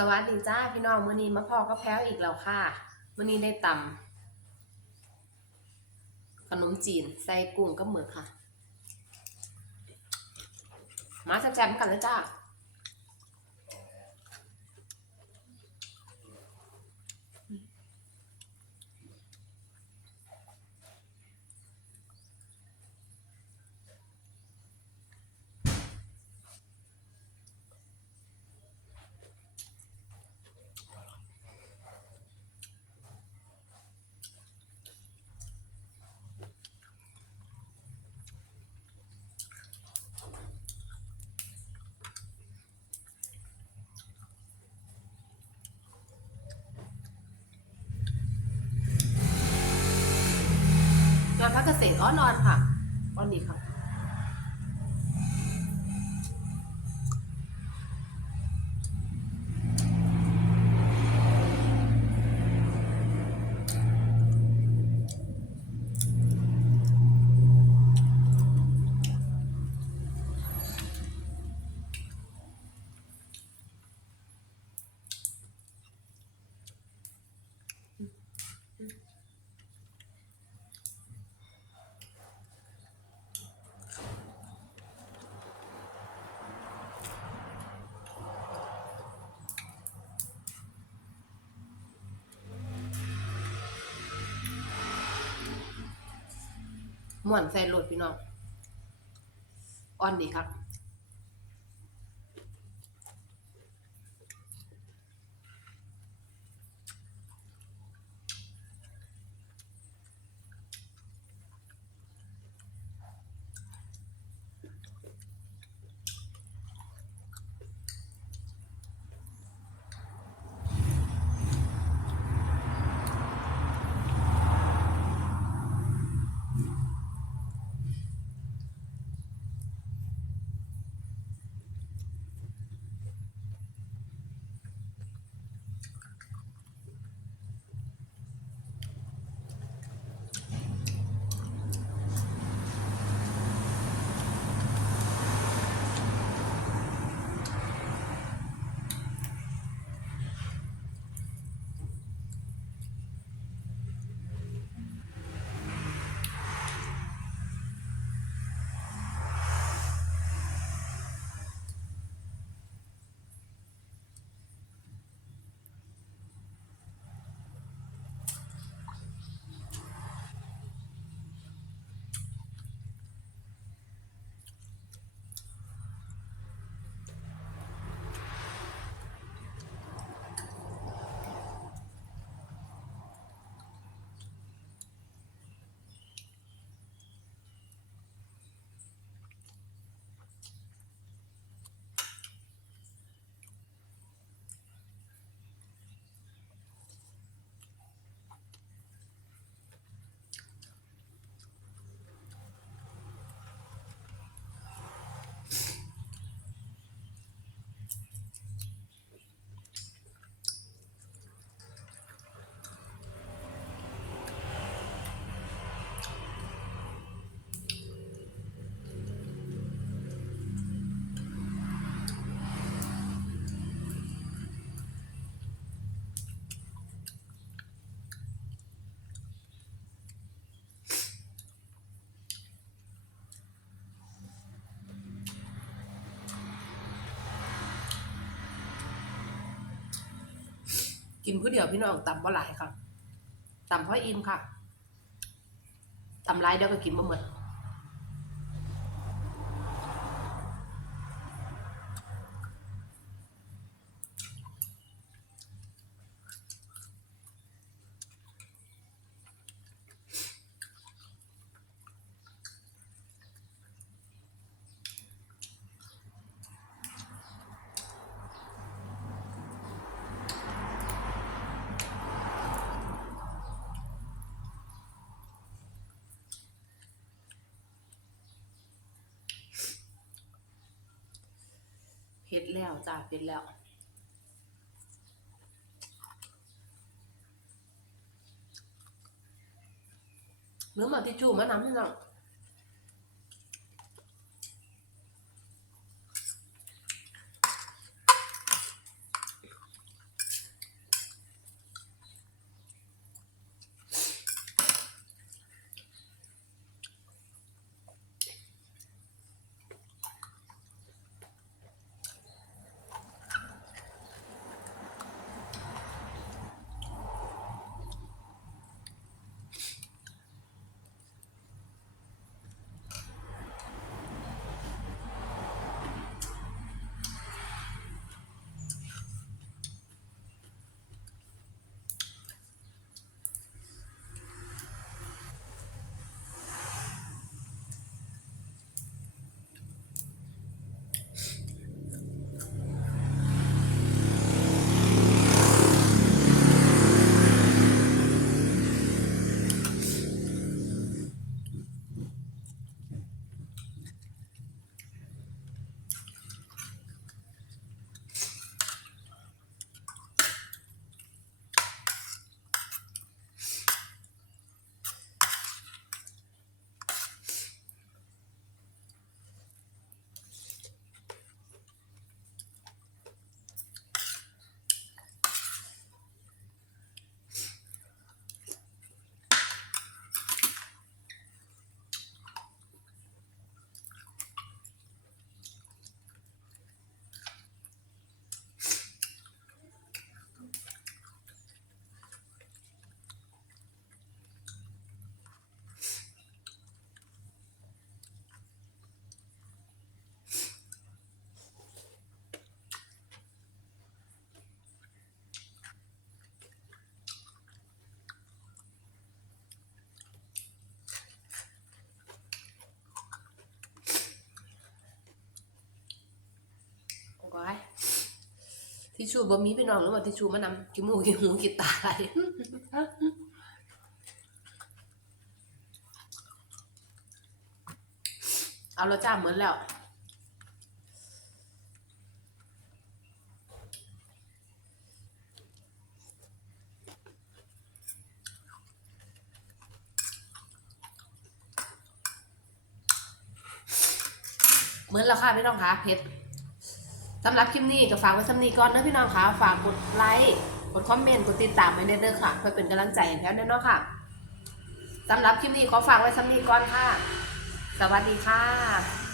สวัสดีจ้าพี่น้องมื้อนี้มาพอก็แพ้วอีกแล้วค่ะมื้อนี้ได้ตำขนมจีนใส่กุ้งกับหมึกค่ะมาแซ่บๆกันเลยจ้างานพักเกษตรอ้อนอนค่ะอ้อนดีค่ะม่วนใส่รสพี่น้องอ้อนดีครับกินผู้เดียวพี่น้องตำบ่หลายค่ะตำเพราะอิ่มค่ะตำหลายเดี๋ยวก็กินบ่หมดเฮ็ดแล้วจ้าเฮ็ดแล้วเนื้อหมาทิชชู่มะน้ำพี่น้อง ทิชชู่บ่มีพี่น้องหรือว่าทิชชู่มานำขี้มูกขี้หูขี้ตาไหลเอาและจ้าเหมือนแล้วเหมือนแล้วค่ะพี่น้องคะเผ็ดสำหรับคลิปนี้ก็ฝากไว้สำนีก่อนนะพี่น้องคะฝากกดไลค์กดคอมเมนต์กดติดตามไว้เด้อค่ะเพื่อเป็นกำลังใจให้แพ้ด้วยเนาะค่ะสำหรับคลิปนี้ขอฝากไว้สำนีก่อนค่ะสวัสดีค่ะ